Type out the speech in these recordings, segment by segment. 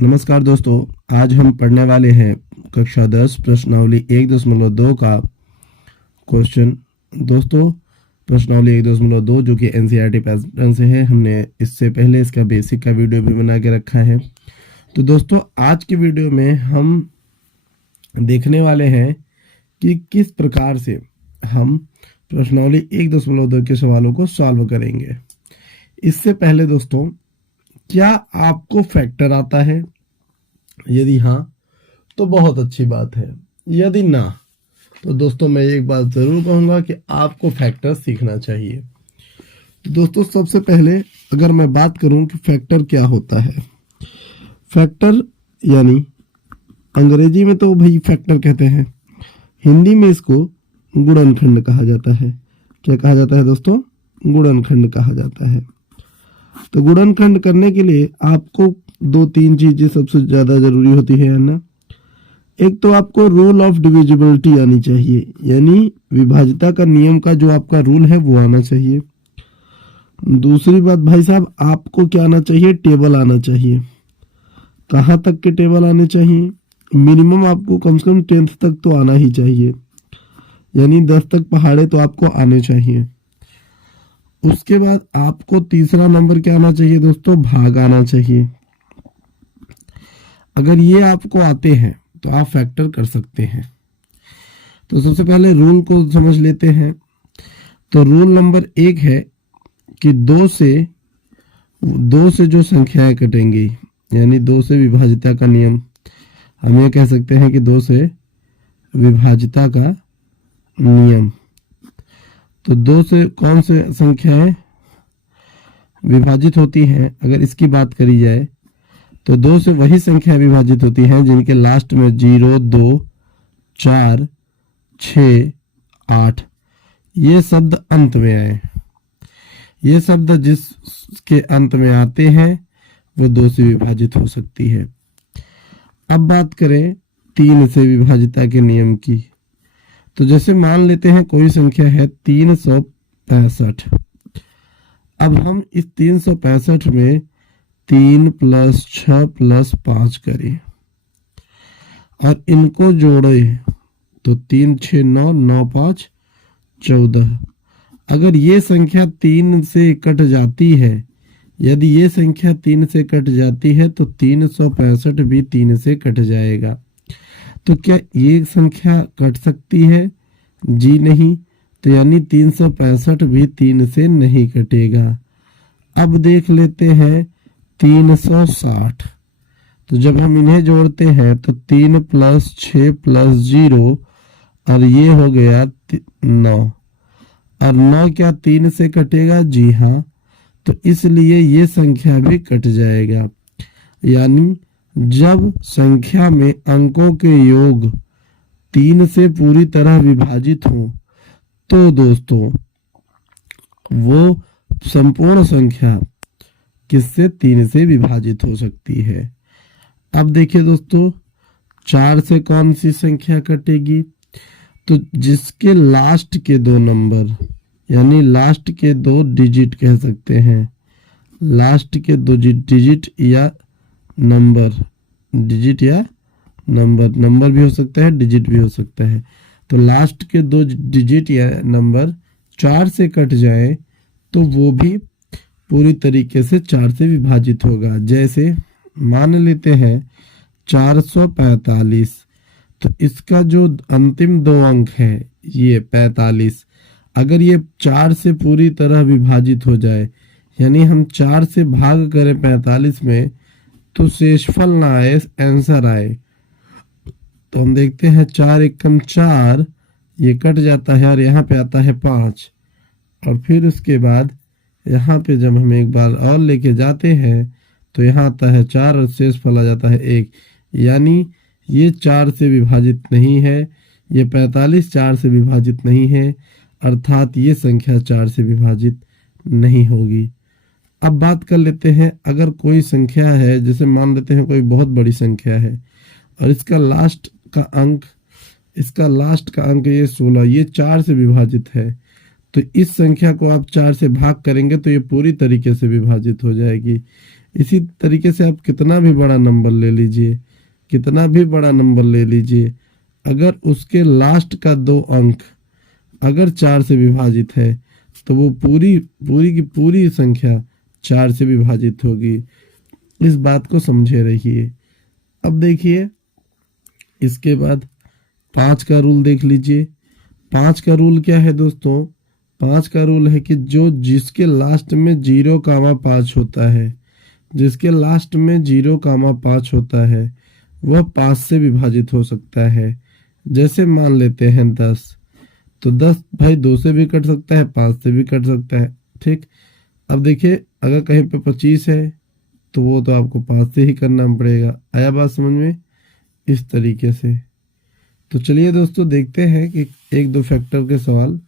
नमस्कार दोस्तों, आज हम पढ़ने वाले हैं कक्षा 10 प्रश्नावली 1.2 का क्वेश्चन। दोस्तों, प्रश्नावली 1.2 जो कि एनसीईआरटी पैटर्न से है, हमने इससे पहले इसका बेसिक का वीडियो भी बना के रखा है। तो दोस्तों, आज की वीडियो में हम देखने वाले हैं कि किस प्रकार से हम प्रश्नावली 1.2 के सवालों को सॉल्व करेंगे। इससे पहले दोस्तों, क्या आपको फैक्टर आता है? यदि हाँ तो बहुत अच्छी बात है, यदि ना तो दोस्तों मैं एक बात जरूर कहूंगा कि आपको फैक्टर सीखना चाहिए। तो दोस्तों, सबसे पहले अगर मैं बात करूं कि फैक्टर क्या होता है, फैक्टर यानी अंग्रेजी में तो भाई फैक्टर कहते हैं, हिंदी में इसको गुणनखंड कहा जाता है। क्या कहा जाता है दोस्तों? गुणनखंड कहा जाता है। तो गुणनखंड करने के लिए आपको 2-3 चीजें सबसे ज्यादा जरूरी होती है ना। एक तो आपको रूल ऑफ डिविजिबिलिटी आनी चाहिए, यानी विभाज्यता का नियम का जो आपका रूल है वो आना चाहिए। दूसरी बात भाई साहब, आपको क्या आना चाहिए? टेबल आना चाहिए। कहाँ तक के टेबल आने चाहिए? मिनिमम आपको कम से कम 10th तक तो आना ही चाहिए, यानी 10 तक पहाड़े तो आपको आने चाहिए। उसके बाद आपको तीसरा नंबर क्या आना चाहिए दोस्तों? भाग आना चाहिए। अगर ये आपको आते हैं तो आप फैक्टर कर सकते हैं। तो सबसे पहले रूल को समझ लेते हैं। तो रूल नंबर 1 है कि 2 से जो संख्याएं कटेंगी, यानी 2 से विभाज्यता का नियम, हम ये कह सकते हैं कि 2 से विभाज्यता का नियम। तो 2 से कौन से संख्याएं विभाजित होती हैं? अगर इसकी बात करी जाए तो 2 से वही संख्या विभाजित होती हैं जिनके लास्ट में 0, 2, 4, 6, 8 ये शब्द अंत में आए। ये शब्द जिसके अंत में आते हैं वो 2 से विभाजित हो सकती है। अब बात करें 3 से विभाजिता के नियम की। तो जैसे मान लेते हैं कोई संख्या है 365। अब हम इस 365 में 3 + 6 + 5 करें और इनको जोड़े तो 3 6 9 9 5 14। अगर ये संख्या 3 से कट जाती है, यदि ये संख्या 3 से कट जाती है तो 365 भी 3 से कट जाएगा। तो क्या ये संख्या कट सकती है? जी नहीं। तो यानी 365 भी 3 से नहीं कटेगा। अब देख लेते हैं 360। तो जब हम इन्हें जोड़ते हैं तो 3 + 6 + 0 और ये हो गया 9। और 9 क्या 3 से कटेगा? जी हाँ। तो इसलिए ये संख्या भी कट जाएगा। यानी जब संख्या में अंकों के योग 3 से पूरी तरह विभाजित हो तो दोस्तों वो संपूर्ण संख्या किससे? 3 से विभाजित हो सकती है। अब देखिए दोस्तों, 4 से कौन सी संख्या कटेगी? तो जिसके लास्ट के 2 नंबर, यानी लास्ट के 2 डिजिट कह सकते हैं, लास्ट के 2 डिजिट या नंबर, डिजिट या नंबर भी हो सकता है, डिजिट भी हो सकता है। तो लास्ट के 2 डिजिट या नंबर 4 से कट जाए तो वो भी पूरी तरीके से 4 से विभाजित होगा। जैसे मान लेते हैं 445। तो इसका जो अंतिम 2 अंक है ये 45, अगर ये 4 से पूरी तरह विभाजित हो जाए, यानी हम 4 से भाग करें 45 में, तो शेषफल ना आए, आंसर आए। तो हम देखते हैं 4 एकम 4, ये कट जाता है और यहाँ पे आता है 5। और फिर उसके बाद यहाँ पे जब हम एक बार और लेके जाते हैं तो यहाँ आता है 4 और शेषफल आ जाता है 1। यानी ये 4 से विभाजित नहीं है, ये 45 4 से विभाजित नहीं है, अर्थात ये संख्या 4 से विभाजित नहीं होगी। अब बात कर लेते हैं, अगर कोई संख्या है, जैसे मान लेते हैं कोई बहुत बड़ी संख्या है और इसका लास्ट का अंक ये 16, ये 4 से विभाजित है, तो इस संख्या को आप 4 से भाग करेंगे तो ये पूरी तरीके से विभाजित हो जाएगी। इसी तरीके से आप कितना भी बड़ा नंबर ले लीजिए, कितना भी बड़ा नंबर ले लीजिए, अगर उसके लास्ट का 2 अंक अगर 4 से विभाजित है तो वो पूरी पूरी की पूरी संख्या 4 से विभाजित होगी। इस बात को समझे रहिए। अब देखिए इसके बाद 5 का रूल देख लीजिए। 5 का रूल क्या है दोस्तों? 5 का रूल है कि जिसके लास्ट में 0,5 होता है, जिसके लास्ट में 0,5 होता है वह 5 से विभाजित हो सकता है। जैसे मान लेते हैं 10, तो 10 भाई 2 से भी कट सकता है, 5 से भी कट सकता है। ठीक, अब देखिए अगर कहीं पे 25 है तो वो तो आपको 5 से ही करना पड़ेगा। आया बात समझ में? इस तरीके से। तो चलिए दोस्तों देखते हैं कि 1-2 फैक्टर के सवाल।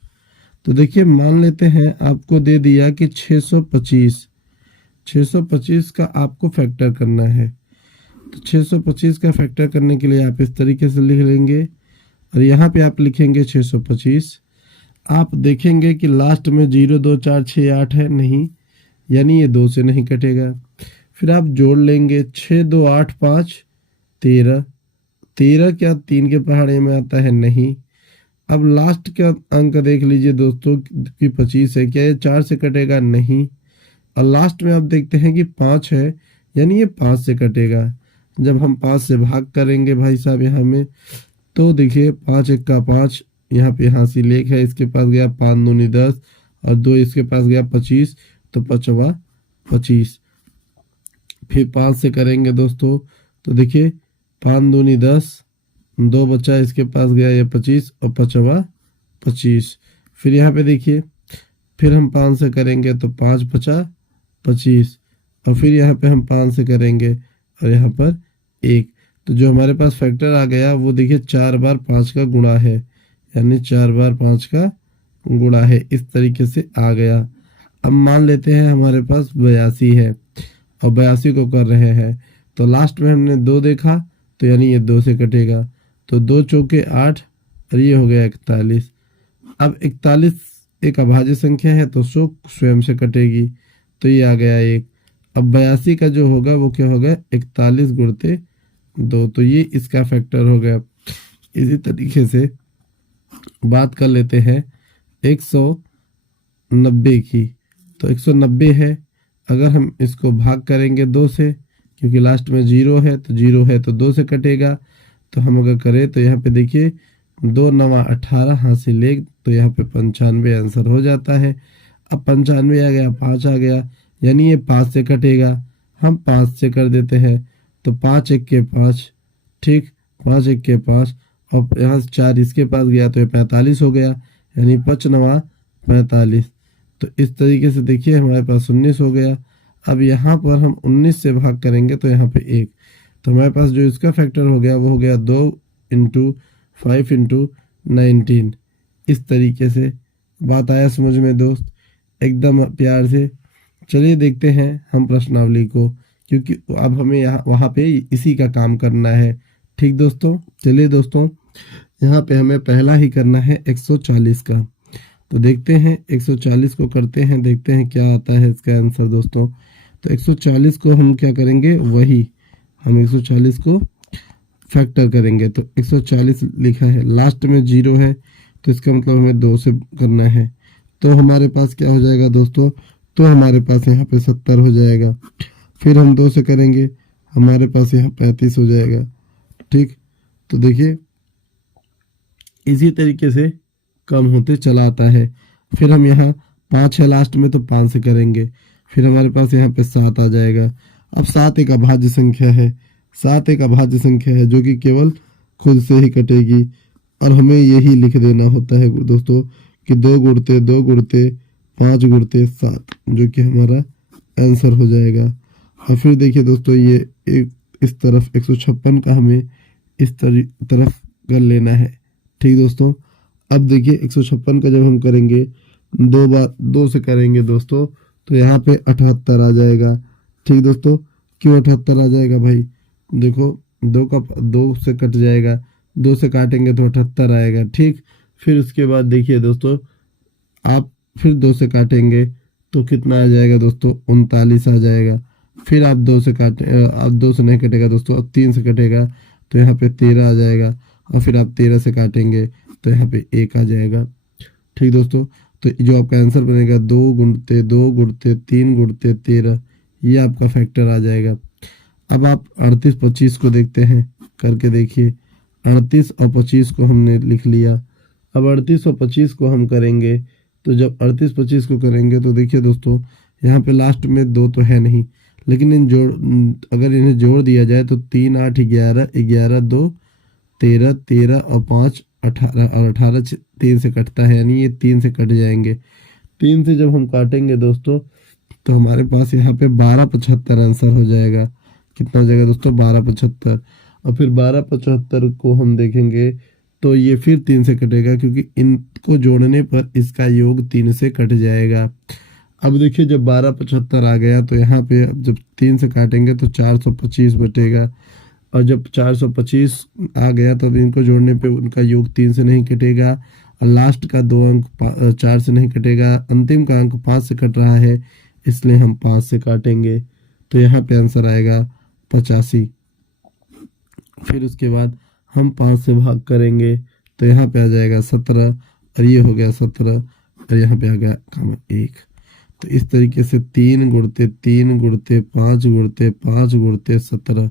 तो देखिए मान लेते हैं आपको दे दिया कि 625 का आपको फैक्टर करना है। तो 625 का फैक्टर करने के लिए आप इस तरीके से लिख लेंगे और यहाँ पे आप लिखेंगे 625। आप देखेंगे कि लास्ट में 0 2 4 6 8 है, नहीं, यानी ये 2 से नहीं कटेगा। फिर आप जोड़ लेंगे 6 2 8 5 13। 13 क्या 3 के पहाड़े में आता है? नहीं। अब लास्ट का अंक देख लीजिए दोस्तों कि 25 है, क्या ये 4 से कटेगा? नहीं। और लास्ट में आप देखते हैं कि 5 है, यानी ये 5 से कटेगा। जब हम 5 से भाग करेंगे भाई साहब यहाँ में, तो देखिए 5 1 का 5, यहाँ पे हासिल लेख है, इसके पास गया 5 दूनी 10 और 2 इसके पास गया 25, तो 5 25। फिर 5 से करेंगे दोस्तों, तो देखिए 5 दूनी 10, 2 बचा, इसके पास गया ये 25 और 5 25। फिर यहाँ पे देखिए फिर हम 5 से करेंगे तो 5 5 25 और फिर यहाँ पे हम 5 से करेंगे और यहाँ पर 1। तो जो हमारे पास फैक्टर आ गया वो देखिए 4 बार 5 का गुणा है, यानी 4 बार 5 का गुणा है। इस तरीके से आ गया। अब मान लेते हैं हमारे पास 82 है और 82 को कर रहे हैं, तो लास्ट में हमने 2 देखा, तो यानी ये 2 से कटेगा। तो 2 चौके 8 और ये हो गया 41। अब 41 एक अभाज्य संख्या है तो स्वयं से कटेगी, तो ये आ गया 1। अब 82 का जो होगा वो क्या होगा? 41 गुणते 2, तो ये इसका फैक्टर हो गया। इसी तरीके से बात कर लेते हैं 190 की। तो 190 है, अगर हम इसको भाग करेंगे 2 से, क्योंकि लास्ट में 0 है तो 0 है तो 2 से कटेगा। तो हम अगर करें तो यहाँ पे देखिए 2 9 18 हासिल लेख, तो यहाँ पे 95 आंसर हो जाता है। अब 95 आ गया, 5 आ गया, यानी ये 5 से कटेगा। हम 5 से कर देते हैं, तो 5 1 के 5, ठीक, 5 1 के 5 और यहाँ 4 इसके पास गया तो ये 45 हो गया, यानी 5 9 45। तो इस तरीके से देखिए हमारे पास 19 हो गया। अब यहाँ पर हम 19 से भाग करेंगे तो यहाँ पे 1, तो हमारे पास जो इसका फैक्टर हो गया वो हो गया 2 × 5 × 19। इस तरीके से बात आया समझ में दोस्त? एकदम प्यार से। चलिए देखते हैं हम प्रश्नावली को, क्योंकि अब हमें यहाँ वहाँ पे इसी का काम करना है। ठीक दोस्तों, चलिए दोस्तों यहाँ पे हमें पहला ही करना है 140 का। तो देखते हैं 140 को करते हैं, देखते हैं क्या आता है इसका आंसर दोस्तों। तो 140 को हम क्या करेंगे, वही हम 140 को फैक्टर करेंगे। तो 140 लिखा है, लास्ट में 0 है तो इसका मतलब हमें 2 से करना है। तो हमारे पास क्या हो जाएगा दोस्तों? तो हमारे पास यहाँ पे 70 हो जाएगा। फिर हम 2 से करेंगे, हमारे पास यहाँ 35 हो जाएगा। ठीक, तो देखिए इसी तरीके से कम होते चला आता है। फिर हम यहाँ 5 है लास्ट में, तो 5 से करेंगे, फिर हमारे पास यहाँ पे 7 आ जाएगा। अब 7 एक अभाज्य संख्या है, 7 एक अभाज्य संख्या है जो कि केवल खुद से ही कटेगी, और हमें यही लिख देना होता है दोस्तों कि 2 गुणते 2 गुणते 5 गुणते 7, जो कि हमारा आंसर हो जाएगा। और फिर देखिए दोस्तों ये एक इस तरफ 156 का हमें इस तरफ कर लेना है। ठीक दोस्तों, अब देखिए 156 का जब हम करेंगे 2 बार 2 से करेंगे दोस्तों, तो यहाँ पे 78 आ जाएगा। ठीक दोस्तों, क्यों 78 आ जाएगा भाई? देखो 2 से कट जाएगा, 2 से काटेंगे तो 78 आएगा। ठीक, फिर उसके बाद देखिए दोस्तों आप फिर 2 से काटेंगे तो कितना आ जाएगा दोस्तों? 39 आ जाएगा। फिर आप 2 से काटे, आप 2 से नहीं कटेगा दोस्तों, अब 3 से कटेगा तो यहाँ पे 13 आ जाएगा, और फिर आप 13 से काटेंगे तो यहाँ पे 1 आ जाएगा। ठीक दोस्तों, तो जो आपका आंसर बनेगा 2 × 2 × 3 × 13, ये आपका फैक्टर आ जाएगा। अब आप 38 25 को देखते हैं, करके देखिए। 38 और 25 को हमने लिख लिया। अब 38 और 25 को हम करेंगे, तो जब 38 25 को करेंगे तो देखिए दोस्तों, यहाँ पे लास्ट में 2 तो है नहीं, लेकिन अगर इन्हें जोड़ दिया जाए तो 3 8 11, 11 2 13, 13 और 5 18, और 18 3 से कटता है, यानी ये 3 से कट जाएंगे। 3 से जब हम काटेंगे दोस्तों, तो हमारे पास यहाँ पे 1275 आंसर हो जाएगा। कितना हो जाएगा दोस्तों? 1275। और फिर 1275 को हम देखेंगे तो ये फिर 3 से कटेगा, क्योंकि इनको जोड़ने पर इसका योग 3 से कट जाएगा। अब देखिए, जब 1275 आ गया तो यहाँ पे जब 3 से काटेंगे तो 425 बचेगा, और जब 425 आ गया तो अब इनको जोड़ने पे उनका योग 3 से नहीं कटेगा, और लास्ट का 2 अंक 4 से नहीं कटेगा, अंतिम का अंक 5 से कट रहा है, इसलिए हम 5 से काटेंगे। तो यहाँ पे आंसर आएगा 85। फिर उसके बाद हम 5 से भाग करेंगे तो यहाँ पे आ जाएगा 17, और ये हो गया 17, और यहाँ पे आ गया 1। तो इस तरीके से 3 गुणते 3 गुणते 5 गुणते 5 गुणते 17,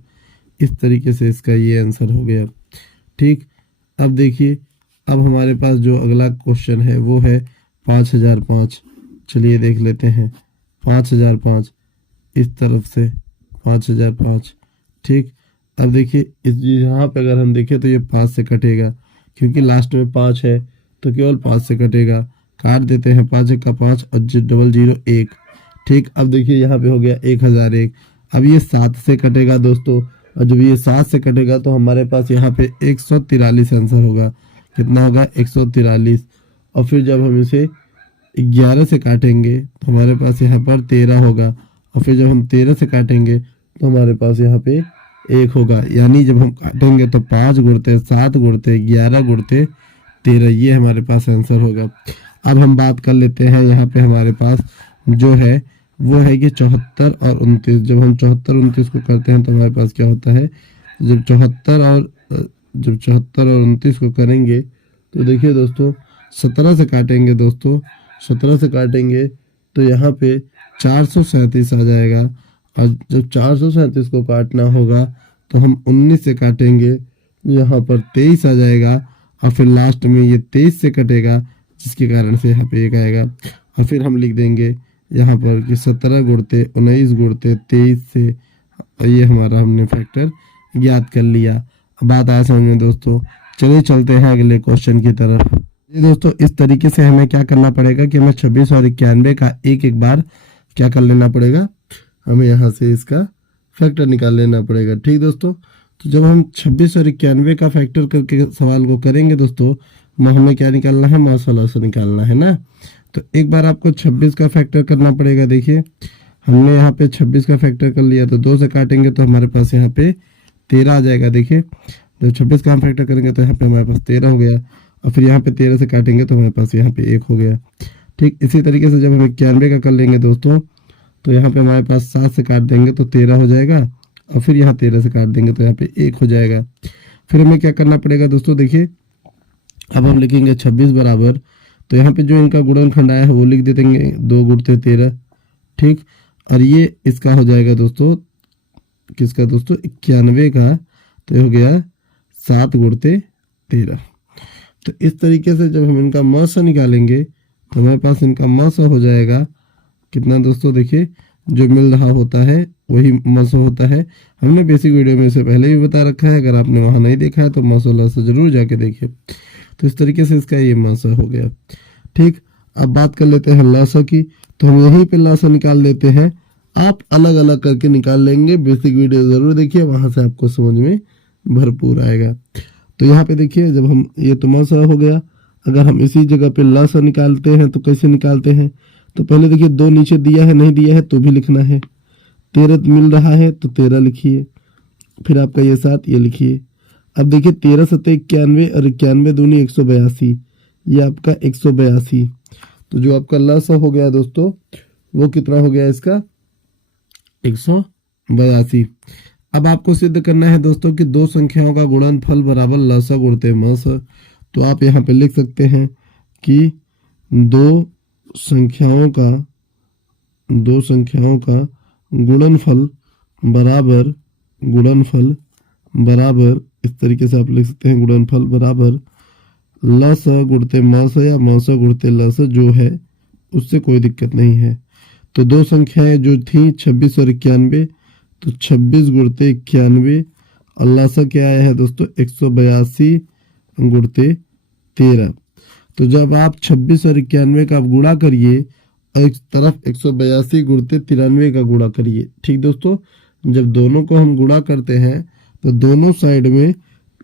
इस तरीके से इसका ये आंसर हो गया। ठीक, अब देखिए, अब हमारे पास जो अगला क्वेश्चन है वो है 5005। चलिए देख लेते हैं। 5005 इस तरफ से 5005। ठीक, अब देखिए, इस यहाँ पे अगर हम देखें तो ये 5 से कटेगा, क्योंकि लास्ट में 5 है तो केवल 5 से कटेगा। काट देते हैं, 5 1 का 5 और 0 1। ठीक, अब देखिए यहाँ पे हो गया 1001। अब ये 7 से कटेगा दोस्तों, और जब ये 7 से कटेगा तो हमारे पास यहाँ पे 143 आंसर होगा। कितना होगा? 143। और फिर जब हम इसे 11 से काटेंगे तो हमारे पास यहाँ पर 13 होगा, और फिर जब हम 13 से काटेंगे तो हमारे पास यहाँ पे 1 होगा। यानी जब हम काटेंगे तो 5 गुणते 7 गुणते 11 गुणते 13, ये हमारे पास आंसर होगा। अब हम बात कर लेते हैं, यहाँ पे हमारे पास जो है वो है कि 74 और 29। जब हम 74 29 को करते हैं तो हमारे पास क्या होता है? जब 74 और 29 को करेंगे तो देखिए दोस्तों, 17 से काटेंगे दोस्तों, 17 से काटेंगे तो यहाँ पे 437 आ जाएगा। और जब 437 को काटना होगा तो हम 19 से काटेंगे, यहाँ पर 23 आ जाएगा, और फिर लास्ट में ये 23 से कटेगा, जिसके कारण से यहाँ पे 1 आएगा। और फिर हम लिख देंगे यहाँ पर कि 17 गुणते 19 गुणते 23 से, ये हमारा हमने फैक्टर ज्ञात कर लिया। अब बात आया समझ में दोस्तों। चलिए चलते हैं अगले क्वेश्चन की तरफ। ये दोस्तों, इस तरीके से हमें क्या करना पड़ेगा कि हमें 26 और 91 का एक बार क्या कर लेना पड़ेगा, हमें यहाँ से इसका फैक्टर निकाल लेना पड़ेगा। ठीक दोस्तों, तो जब हम 26 और 91 का फैक्टर करके सवाल को करेंगे दोस्तों, हमें क्या निकालना है? मास वाला से निकालना है ना। तो एक बार आपको 26 का फैक्टर करना पड़ेगा। देखिए, हमने यहाँ पे 26 का फैक्टर कर लिया, तो 2 से काटेंगे तो हमारे पास यहाँ पे 13 आ जाएगा। देखिए, जब 26 का हम फैक्टर करेंगे तो यहाँ पे हमारे पास 13 हो गया, और फिर यहाँ पे 13 से काटेंगे तो हमारे पास यहाँ पे 1 हो गया। ठीक, इसी तरीके से जब हम 91 का कर लेंगे दोस्तों, तो यहाँ पे हमारे पास 7 से काट देंगे तो 13 हो जाएगा, और फिर यहाँ 13 से काट देंगे तो यहाँ पे 1 हो जाएगा। फिर हमें क्या करना पड़ेगा दोस्तों? देखिए, अब हम लिखेंगे 26 बराबर, तो यहाँ पे जो इनका गुणनखंड आया है वो लिख देंगे 2 गुणते 13। ठीक, और ये इसका हो जाएगा दोस्तों, किसका दोस्तों? 91 का। तो हो गया 7 गुणते 13। तो इस तरीके से जब हम इनका मस निकालेंगे तो हमारे पास इनका मस हो जाएगा कितना दोस्तों? देखिए, जो मिल रहा होता है वही मस होता है। हमने बेसिक वीडियो में इसे पहले भी बता रखा है, अगर आपने वहाँ नहीं देखा है तो मसोला से जरूर जाके देखिए। तो इस तरीके से इसका ये मस हो गया। ठीक, अब बात कर लेते हैं लसा की। तो हम यहीं पे लसा निकाल लेते हैं। आप अलग अलग करके निकाल लेंगे, बेसिक वीडियो जरूर देखिए, वहां से आपको समझ में भरपूर आएगा। तो यहाँ पे देखिए, जब हम ये तो मसा हो गया, अगर हम इसी जगह पे लसा निकालते हैं तो कैसे निकालते हैं? तो पहले देखिए, 2 नीचे दिया है, नहीं दिया है तो भी लिखना है। 13 मिल रहा है तो 13 लिखिए, फिर आपका ये 7 ये लिखिए। अब देखिए, 13 सत्ते 91 और 91 दूनी 182, ये आपका 182। तो जो आपका लसा हो गया दोस्तों, वो कितना हो गया? इसका 182। अब आपको सिद्ध करना है दोस्तों कि दो संख्याओं का गुणनफल बराबर लसा गुणते मसा। तो आप यहाँ पे लिख सकते हैं कि दो संख्याओं का गुणनफल बराबर इस तरीके से आप लिख सकते हैं, गुणनफल बराबर लस गुणते मस या मस गुणते लस जो है उससे कोई दिक्कत नहीं है। तो दो संख्याएं जो थी 26 और 91, तो 26 गुणते 91 और लसा क्या आया है दोस्तों 182 गुणते 13। तो जब आप 26 और 91 का गुणा करिए और एक तरफ 182 गुणते 93 का गुणा करिए। ठीक दोस्तों, जब दोनों को हम गुणा करते हैं तो दोनों साइड में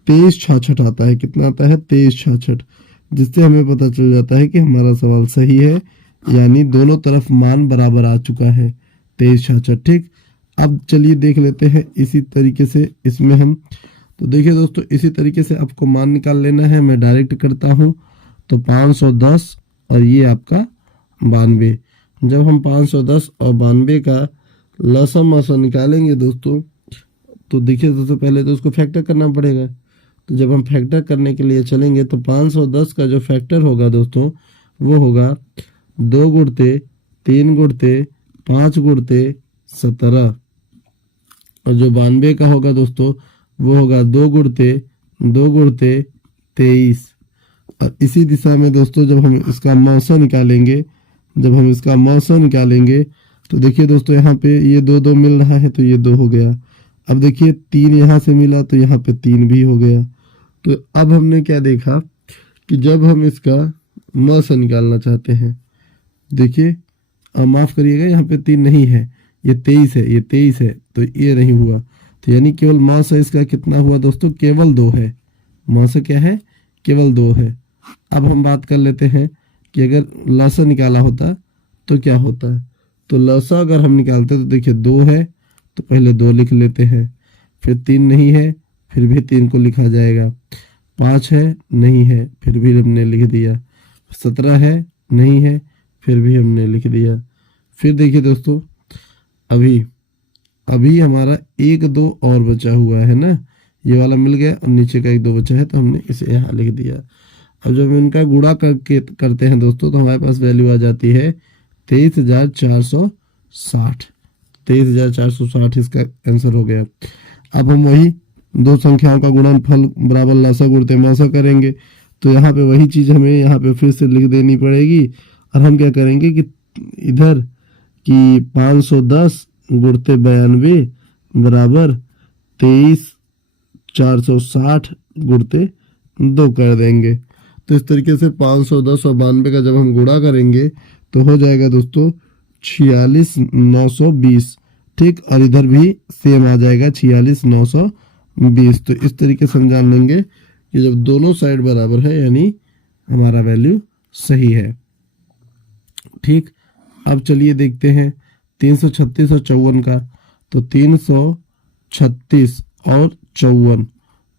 2366 आता है। कितना आता है 2366, जिससे हमें पता चल जाता है कि हमारा सवाल सही है, यानी दोनों तरफ मान बराबर आ चुका है 2366। ठीक, अब चलिए देख लेते हैं इसी तरीके से इसमें हम। तो देखिए दोस्तों, इसी तरीके से आपको मान निकाल लेना है। मैं डायरेक्ट करता हूँ। तो 510 और ये आपका 92। जब हम 510 और 92 का लसम मसा निकालेंगे दोस्तों, तो देखिए दोस्तों पहले तो उसको फैक्टर करना पड़ेगा। तो जब हम फैक्टर करने के लिए चलेंगे तो 510 का जो फैक्टर होगा दोस्तों वो होगा 2 गुणते 3 गुणते 5 गुणते 17, और जो 92 का होगा दोस्तों वो होगा 2 गुणते 23। और इसी दिशा में दोस्तों जब हम इसका मौसा निकालेंगे तो देखिए दोस्तों यहाँ पे ये 2 मिल रहा है तो ये 2 हो गया। अब देखिए 3 यहाँ से मिला तो यहाँ पे 3 भी हो गया। तो अब हमने क्या देखा कि जब हम इसका मौसा निकालना चाहते हैं, देखिए माफ करिएगा यहाँ पे 3 नहीं है, ये 23 है, ये 23 है, तो ये नहीं हुआ। तो यानी केवल मौसा इसका कितना हुआ दोस्तों, केवल 2 है। मौसा क्या है, केवल 2 है। अब हम बात कर लेते हैं कि अगर लसा निकाला होता तो क्या होता है। तो लसा अगर हम निकालते तो देखिए 2 है तो पहले 2 लिख लेते हैं, फिर 3 नहीं है फिर भी 3 को लिखा जाएगा, 5 है नहीं है फिर भी हमने लिख दिया, 17 है नहीं है फिर भी हमने लिख दिया। फिर देखिए दोस्तों अभी हमारा 1 2 और बचा हुआ है ना, ये वाला मिल गया और नीचे का 1 2 बचा है तो हमने इसे यहाँ लिख दिया। अब जब इनका गुणा करते हैं दोस्तों तो हमारे पास वैल्यू आ जाती है 23,460। 23,460 इसका आंसर हो गया। अब हम वही दो संख्याओं का गुणनफल बराबर लसा गुणते मसा करेंगे। तो यहाँ पे वही चीज़ हमें यहाँ पे फिर से लिख देनी पड़ेगी। और हम क्या करेंगे कि इधर कि 510 गुणते 92 बराबर 23,460 गुणते 2 कर देंगे। तो इस तरीके से 510 और 92 का जब हम गुणा करेंगे तो हो जाएगा दोस्तों 46,920। ठीक, और इधर भी सेम आ जाएगा 46,920। तो इस तरीके से हम जान लेंगे कि जब दोनों साइड बराबर है यानी हमारा वैल्यू सही है। ठीक, अब चलिए देखते हैं 336 और 54 का। तो 336 और 54,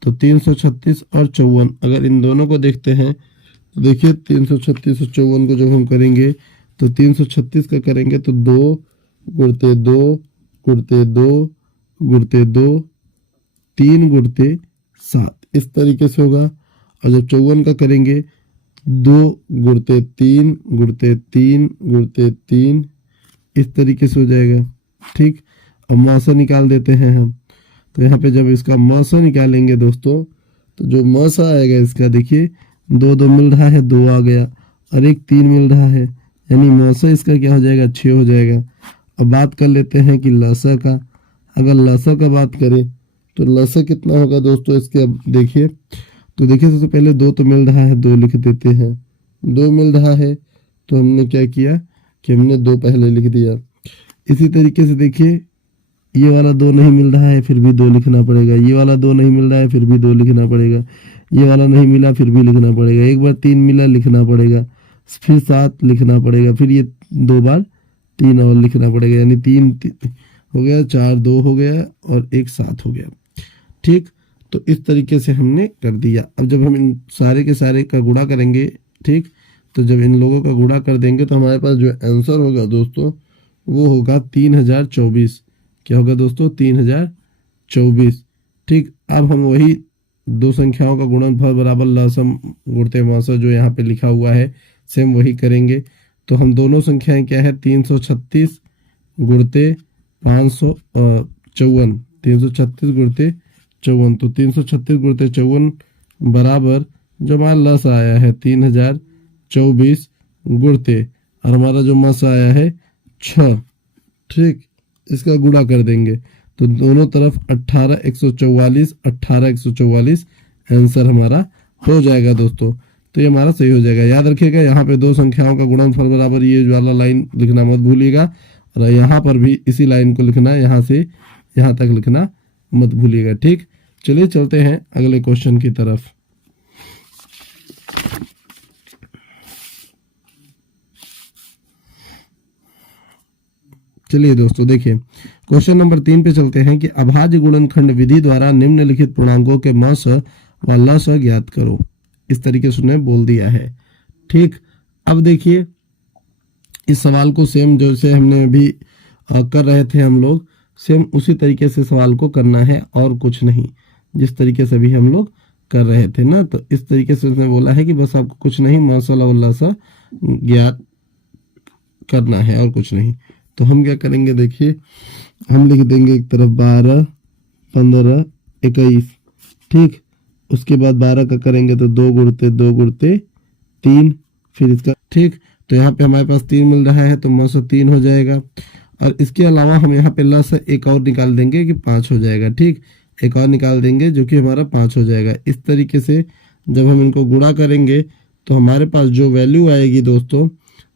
तो 336 और 54 अगर इन दोनों को देखते हैं तो देखिए 336 और 54 को जब हम करेंगे तो 336 का करेंगे तो 2 गुणते 2 गुणते 2 गुणते 2 3 गुणते 7 इस तरीके से होगा। और जब 54 का करेंगे 2 गुणते 3 गुणते 3 गुणते 3 इस तरीके से हो जाएगा। ठीक, अब मौसा निकाल देते हैं हम। तो यहाँ पे जब इसका मौसा निकालेंगे दोस्तों तो जो मौसा आएगा इसका देखिए 2 2 मिल रहा है 2 आ गया और एक 3 मिल रहा है, यानी मौसा इसका क्या हो जाएगा 6 हो जाएगा। अब बात कर लेते हैं कि लसा का। अगर लसा का बात करें तो लसा कितना होगा दोस्तों इसके। अब देखिए तो देखिए सबसे पहले 2 तो मिल रहा है 2 लिख देते हैं, 2 मिल रहा है तो हमने क्या किया कि हमने 2 पहले लिख दिया। इसी तरीके से देखिए ये वाला 2 नहीं मिल रहा है फिर भी 2 लिखना पड़ेगा, ये वाला 2 नहीं मिल रहा है फिर भी 2 लिखना पड़ेगा, ये वाला नहीं मिला फिर भी लिखना पड़ेगा, एक बार 3 मिला लिखना पड़ेगा, फिर 7 लिखना पड़ेगा, फिर ये 2 बार 3 और लिखना पड़ेगा, यानी 3 हो गया, 4 2 हो गया और 1 7 हो गया। ठीक, तो इस तरीके से हमने कर दिया। अब जब हम इन सारे के सारे का गुणा करेंगे, ठीक, तो जब इन लोगों का गुणा कर देंगे तो हमारे पास जो आंसर होगा दोस्तों वो होगा 3024। क्या होगा दोस्तों 3024। ठीक, अब हम वही दो संख्याओं का गुणनफल बराबर लसम गुणते मौसा जो यहाँ पे लिखा हुआ है सेम वही करेंगे। तो हम दोनों संख्याएं क्या है 336 गुणते 554, 336 गुणते 54। तो 336 गुणते 54 बराबर जो हमारा लस आया है 3024 गुणते और हमारा जो मस आया है 6। ठीक, इसका गुणा कर देंगे तो दोनों तरफ 18 144 18 144 आंसर हमारा हो जाएगा दोस्तों। तो ये हमारा सही हो जाएगा। याद रखिएगा यहाँ पे दो संख्याओं का गुणनफल बराबर ये वाला लाइन लिखना मत भूलिएगा और यहाँ पर भी इसी लाइन को लिखना, यहाँ से यहाँ तक लिखना मत भूलिएगा। ठीक, चलिए चलते हैं अगले क्वेश्चन की तरफ। चलिए दोस्तों देखिए क्वेश्चन नंबर 3 पे चलते हैं कि अभाज्य गुणनखंड विधि द्वारा निम्नलिखित पूर्णांकों के म स व ल स ज्ञात करो। इस तरीके से उन्हें बोल दिया है। ठीक, अब देखिए इस सवाल को सेम जैसे हमने अभी कर रहे थे हम लोग, सेम उसी तरीके से सवाल को करना है और कुछ नहीं, जिस तरीके से भी हम लोग कर रहे थे ना। तो इस तरीके से उसने बोला है कि बस आपको कुछ नहीं म स व ल स ज्ञात करना है और कुछ नहीं। तो हम क्या करेंगे देखिए, हम लिख देंगे एक तरफ 12 15 21। ठीक, उसके बाद 12 का करेंगे तो 2 गुणते 3, फिर इसका। ठीक, तो यहाँ पे हमारे पास 3 मिल रहा है तो म से 3 हो जाएगा और इसके अलावा हम यहाँ पे ल से एक और निकाल देंगे कि 5 हो जाएगा। ठीक, एक और निकाल देंगे जो कि हमारा 5 हो जाएगा। इस तरीके से जब हम इनको गुणा करेंगे तो हमारे पास जो वैल्यू आएगी दोस्तों,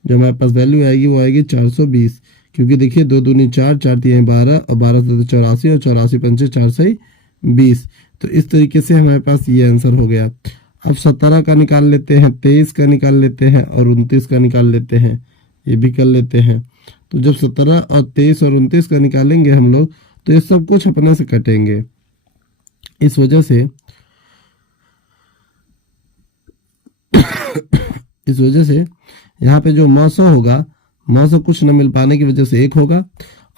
जो हमारे पास वैल्यू आएगी वो आएगी 420, क्योंकि देखिए 2 दूनी 4 4 3 12 और 12 से 84 और 84 पंचे 4 से 20। तो इस तरीके से हमारे पास ये आंसर हो गया। अब 17 का निकाल लेते हैं, 23 का निकाल लेते हैं और 29 का निकाल लेते हैं, ये भी कर लेते हैं। तो जब 17 और 23 और 29 का निकालेंगे हम लोग तो ये सब कुछ अपने से कटेंगे। इस वजह से यहाँ पे जो मौसा होगा, मौसा कुछ न मिल पाने की वजह से 1 होगा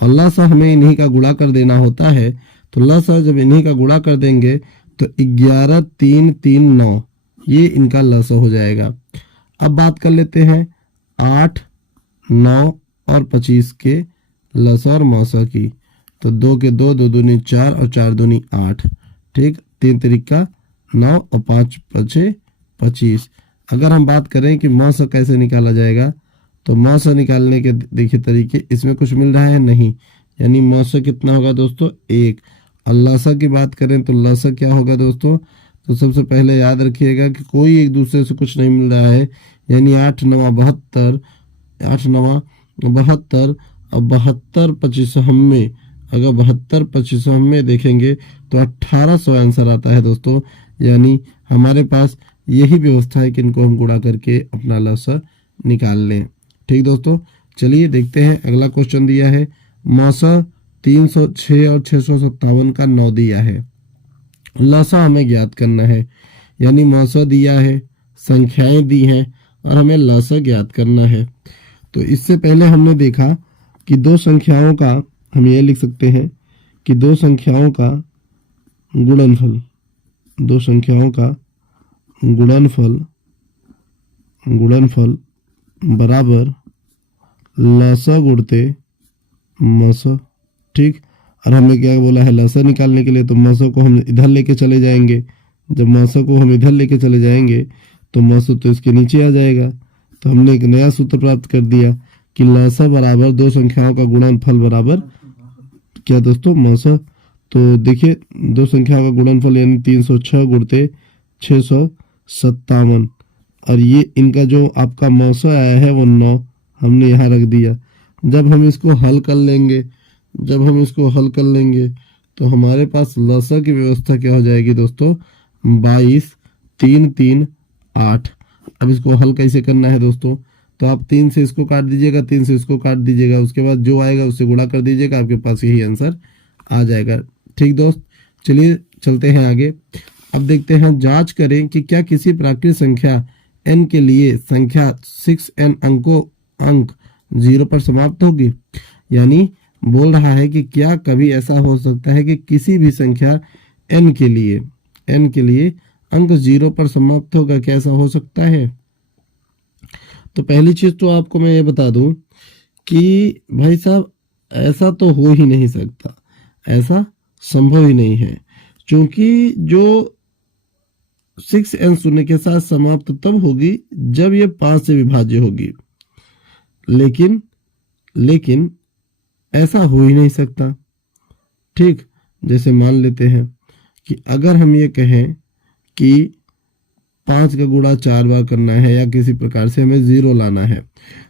और लसा हमें इन्हीं का गुणा कर देना होता है। तो लसा जब इन्हीं का गुणा कर देंगे तो 11 3 3 9 ये इनका लसा हो जाएगा। अब बात कर लेते हैं 8 9 और 25 के लसा और मौसा की। तो 2 के 2 2 दूनी 4 और 4 दूनी 8। ठीक, 3 तरीका 9 और 5 5 25। अगर हम बात करें कि मौसा कैसे निकाला जाएगा तो मौसा निकालने के देखिए तरीके, इसमें कुछ मिल रहा है नहीं, यानी मौसा कितना होगा दोस्तों 1। और लसा की बात करें तो लसा क्या होगा दोस्तों, तो सबसे पहले याद रखिएगा कि कोई एक दूसरे से कुछ नहीं मिल रहा है, यानी 8 9 72, 8 9 72 और 72 25 में, अगर 72 25 में देखेंगे तो 1800 आंसर आता है दोस्तों। यानी हमारे पास यही व्यवस्था है कि इनको हम गुणा करके अपना लसा निकाल लें। ठीक दोस्तों, चलिए देखते हैं अगला क्वेश्चन दिया है मौसा 306 और 657 का 9 दिया है, लसा हमें ज्ञात करना है। यानी मौसा दिया है, संख्याएं दी हैं और हमें लसा ज्ञात करना है। तो इससे पहले हमने देखा कि दो संख्याओं का, हम ये लिख सकते हैं कि दो संख्याओं का गुणनफल, दो संख्याओं का गुणनफल बराबर लसा गुणते मसा। ठीक, और हमें क्या बोला है लसा निकालने के लिए, तो मसा को हम इधर लेके चले जाएंगे। जब मसा को हम इधर लेके चले जाएंगे तो मसा तो इसके नीचे आ जाएगा। तो हमने एक नया सूत्र प्राप्त कर दिया कि लसा बराबर दो संख्याओं का गुणनफल बराबर क्या दोस्तों मसा। तो देखिए दो संख्याओं का गुणनफल यानी 306 गुणते 657 और ये इनका जो आपका मौसा आया है वो 9 हमने यहाँ रख दिया। जब हम इसको हल कर लेंगे तो हमारे पास लसा की व्यवस्था क्या हो जाएगी दोस्तों 22 3 3 8। अब इसको हल कैसे करना है दोस्तों, तो आप 3 से इसको काट दीजिएगा, 3 से इसको काट दीजिएगा, उसके बाद जो आएगा उससे गुणा कर दीजिएगा, आपके पास यही आंसर आ जाएगा। ठीक दोस्त, चलिए चलते हैं आगे। अब देखते हैं, जांच करें कि क्या किसी प्राकृतिक संख्या n के लिए संख्या 6n अंक 0 पर समाप्त होगी। यानी बोल रहा है कि क्या कभी ऐसा हो सकता है कि किसी भी संख्या n के लिए अंक 0 पर समाप्त होगा, कैसा हो सकता है? तो पहली चीज तो आपको मैं ये बता दूं कि भाई साहब ऐसा तो हो ही नहीं सकता, ऐसा संभव ही नहीं है, क्योंकि जो 6n शून्य के साथ समाप्त तब होगी जब ये 5 से विभाज्य होगी, लेकिन ऐसा हो ही नहीं सकता। ठीक, जैसे मान लेते हैं कि अगर हम ये कहें कि 5 का गुणा 4 बार करना है या किसी प्रकार से हमें 0 लाना है,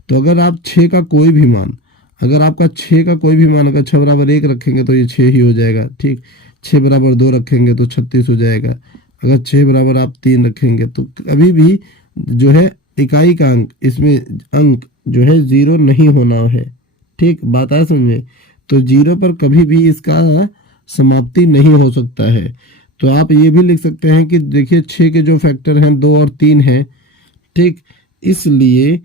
तो अगर आप 6 का कोई भी मान, अगर आपका 6 का कोई भी मान अगर 6 बराबर 1 रखेंगे तो ये 6 ही हो जाएगा। ठीक, 6 बराबर 2 रखेंगे तो 36 हो जाएगा। अगर 6 बराबर आप 3 रखेंगे तो कभी भी जो है इकाई का अंक, इसमें अंक जो है 0 नहीं होना है। ठीक, बात आया समझे? तो 0 पर कभी भी इसका समाप्ति नहीं हो सकता है। तो आप ये भी लिख सकते हैं कि देखिए 6 के जो फैक्टर हैं 2 और 3 हैं। ठीक, इसलिए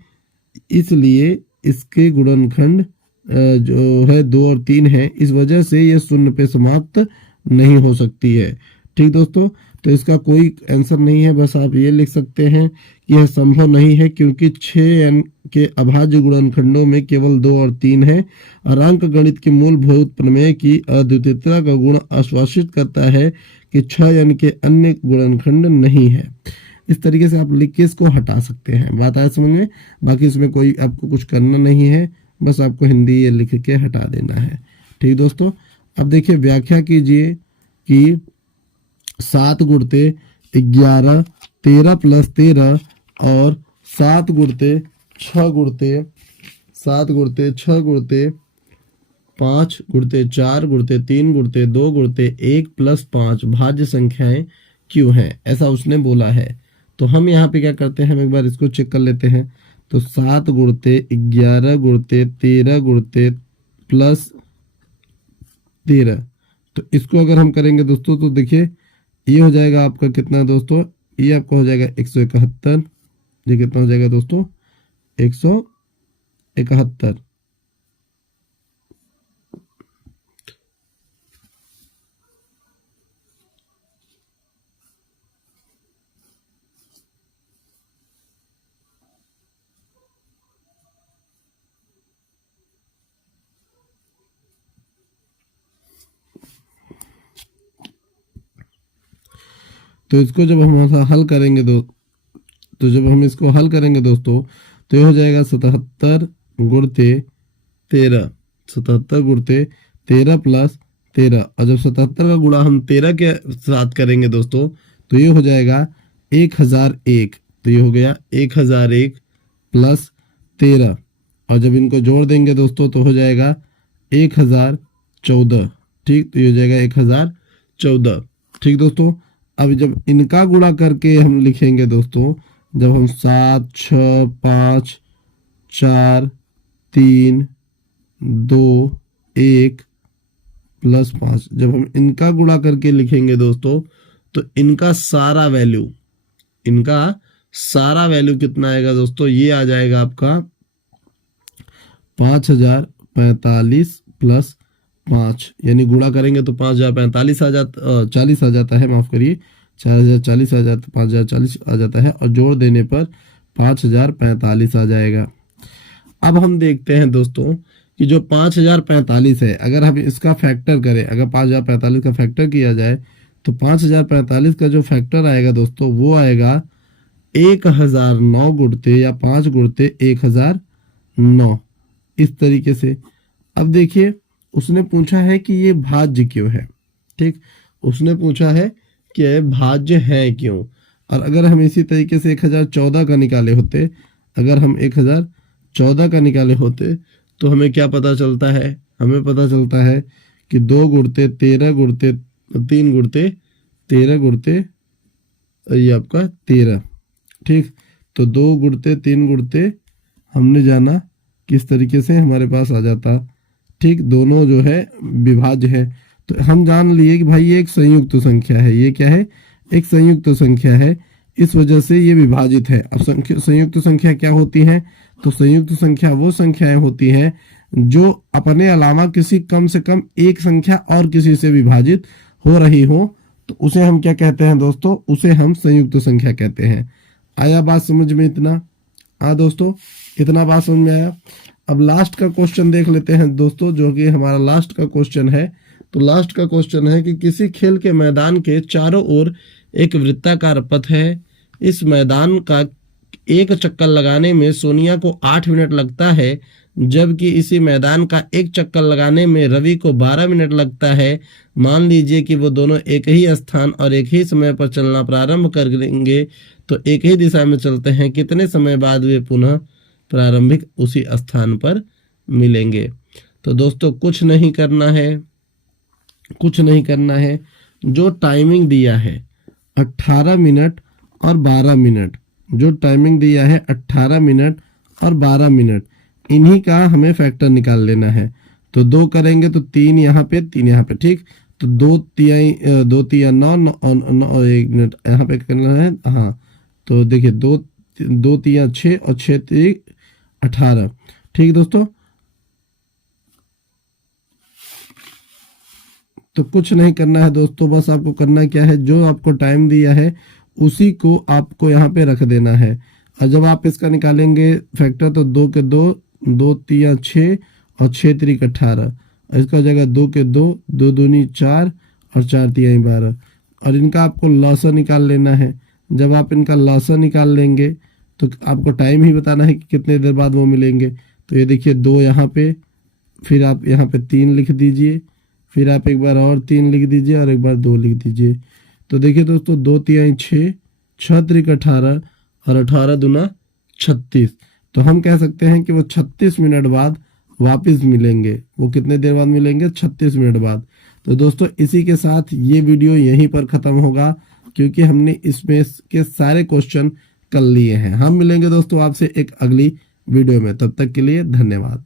इसके गुणनखंड जो है 2 और 3 है, इस वजह से ये शून्य पे समाप्त नहीं हो सकती है। ठीक दोस्तों, तो इसका कोई आंसर नहीं है, बस आप ये लिख सकते हैं कि यह संभव नहीं है क्योंकि 6n के अभाज्य गुणनखंडों में केवल 2 और 3 है और अंक गणित के मूलभूत प्रमेय की अद्वितीयता का गुण आश्वासित करता है कि 6n के अन्य गुणनखंड नहीं है। इस तरीके से आप लिख के इसको हटा सकते हैं। बात आया समझ में? बाकी इसमें कोई आपको कुछ करना नहीं है, बस आपको हिंदी ये लिख के हटा देना है। ठीक दोस्तों, अब देखिए व्याख्या कीजिए कि 7 गुणते 11, 13 प्लस 13 और 7 गुणते 6 गुणते 7 गुणते 6 गुणते 5 गुणते 4 गुणते 3 गुणते 2 गुणते 1 प्लस 5 भाज्य संख्याएं क्यों हैं, ऐसा उसने बोला है। तो हम यहाँ पे क्या करते हैं, हम एक बार इसको चेक कर लेते हैं। तो 7 गुणते 11 गुणते 13 गुणते प्लस 13, तो इसको अगर हम करेंगे दोस्तों तो देखिए ये हो जाएगा आपका कितना दोस्तों, ये आपका हो जाएगा 171। ये कितना हो जाएगा दोस्तों, 171। तो इसको जब हम हल करेंगे तो जब हम इसको हल करेंगे दोस्तों तो ये हो जाएगा 77 गुणते 13, 77 गुणते 13 प्लस 13, और जब 77 का गुणा हम 13 के साथ करेंगे दोस्तों तो ये हो जाएगा 1001। तो ये हो गया 1001 प्लस 13, और जब इनको जोड़ देंगे दोस्तों तो हो जाएगा 1014। ठीक, तो ये हो जाएगा 1014। ठीक दोस्तों, अब जब इनका गुणा करके हम लिखेंगे दोस्तों, जब हम 7 6 5 4 3 2 1 प्लस 5, जब हम इनका गुणा करके लिखेंगे दोस्तों तो इनका सारा वैल्यू कितना आएगा दोस्तों, ये आ जाएगा आपका 5045 प्लस 5, यानी गुणा करेंगे तो 5045 आ जाता 40 आ जाता है, माफ करिए 4040 आ जाता 5040 आ जाता है, और जोड़ देने पर 5045 आ जाएगा। अब हम देखते हैं दोस्तों कि जो 5045 है, अगर हम इसका फैक्टर करें, अगर 5045 का फैक्टर किया जाए तो 5045 का जो फैक्टर आएगा दोस्तों वो आएगा 1009 गुणते या 5 गुणते 1009, इस तरीके से। अब देखिए उसने पूछा है कि ये भाज्य क्यों है। ठीक, उसने पूछा है कि भाज्य है क्यों, और अगर हम इसी तरीके से 1014 का निकाले होते, अगर हम 1014 का निकाले होते तो हमें क्या पता चलता है, हमें पता चलता है कि 2 गुणते 13 गुणते 3 गुणते 13 गुणते ये आपका 13। ठीक, तो 2 गुणते 3 गुणते हमने जाना किस तरीके से हमारे पास आ जाता। ठीक, दोनों जो है विभाज्य है, तो हम जान लिए कि भाई ये एक संयुक्त संख्या है। ये क्या है, एक संयुक्त संख्या है, इस वजह से ये विभाजित है। अब संयुक्त संख्या क्या होती है, तो संयुक्त संख्या वो संख्याएं होती हैं जो अपने अलावा किसी कम से कम एक संख्या और किसी से विभाजित हो रही हो तो उसे हम क्या कहते हैं दोस्तों, उसे हम संयुक्त संख्या कहते हैं। आया बात समझ में इतना? दोस्तों इतना बात समझ में आया। अब लास्ट का क्वेश्चन देख लेते हैं दोस्तों, जो कि हमारा लास्ट का क्वेश्चन है। तो लास्ट का क्वेश्चन है कि किसी खेल के मैदान के चारों ओर एक वृत्ताकार पथ है। इस मैदान का एक चक्कर लगाने में सोनिया को 8 मिनट लगता है, जबकि इसी मैदान का एक चक्कर लगाने में रवि को 12 मिनट लगता है। मान लीजिए कि वो दोनों एक ही स्थान और एक ही समय पर चलना प्रारंभ कर देंगे, तो एक ही दिशा में चलते हैं, कितने समय बाद वे पुनः प्रारंभिक उसी स्थान पर मिलेंगे? तो दोस्तों कुछ नहीं करना है, जो टाइमिंग दिया है 18 मिनट और 12 मिनट, जो टाइमिंग दिया है 18 मिनट और 12 मिनट, इन्हीं का हमें फैक्टर निकाल लेना है। तो 2 करेंगे तो 3 यहाँ पे 3 यहाँ पे, ठीक। तो 2 तिया 9 और 1 मिनट यहाँ पे करना है। हाँ तो देखिए 2 तिया 6 और 6 तिया 18, ठीक दोस्तों। तो कुछ नहीं करना है दोस्तों, बस आपको करना क्या है, जो आपको टाइम दिया है उसी को आपको यहाँ पे रख देना है। और जब आप इसका निकालेंगे फैक्टर तो 2 के 2, 2 तिया 6 और 6 तिरिक 18, इसका हो जाएगा 2 के 2, 2 दूनी 4 और 4 तिहाई 12। और इनका आपको लॉसा निकाल लेना है। जब आप इनका लॉसा निकाल लेंगे तो आपको टाइम ही बताना है कि कितने देर बाद वो मिलेंगे। तो ये देखिए 2 यहाँ पे, फिर आप यहाँ पे 3 लिख दीजिए, फिर आप एक बार और 3 लिख दीजिए और एक बार 2 लिख दीजिए। तो देखिए दोस्तों 2 तिहाई 6, 6 तिरिक 18 और 18 दूना 36। तो हम कह सकते हैं कि वो 36 मिनट बाद वापस मिलेंगे। वो कितने देर बाद मिलेंगे? 36 मिनट बाद। तो दोस्तों इसी के साथ ये वीडियो यहीं पर ख़त्म होगा, क्योंकि हमने इसमें के सारे क्वेश्चन कर लिए हैं। हम मिलेंगे दोस्तों आपसे एक अगली वीडियो में, तब तक के लिए धन्यवाद।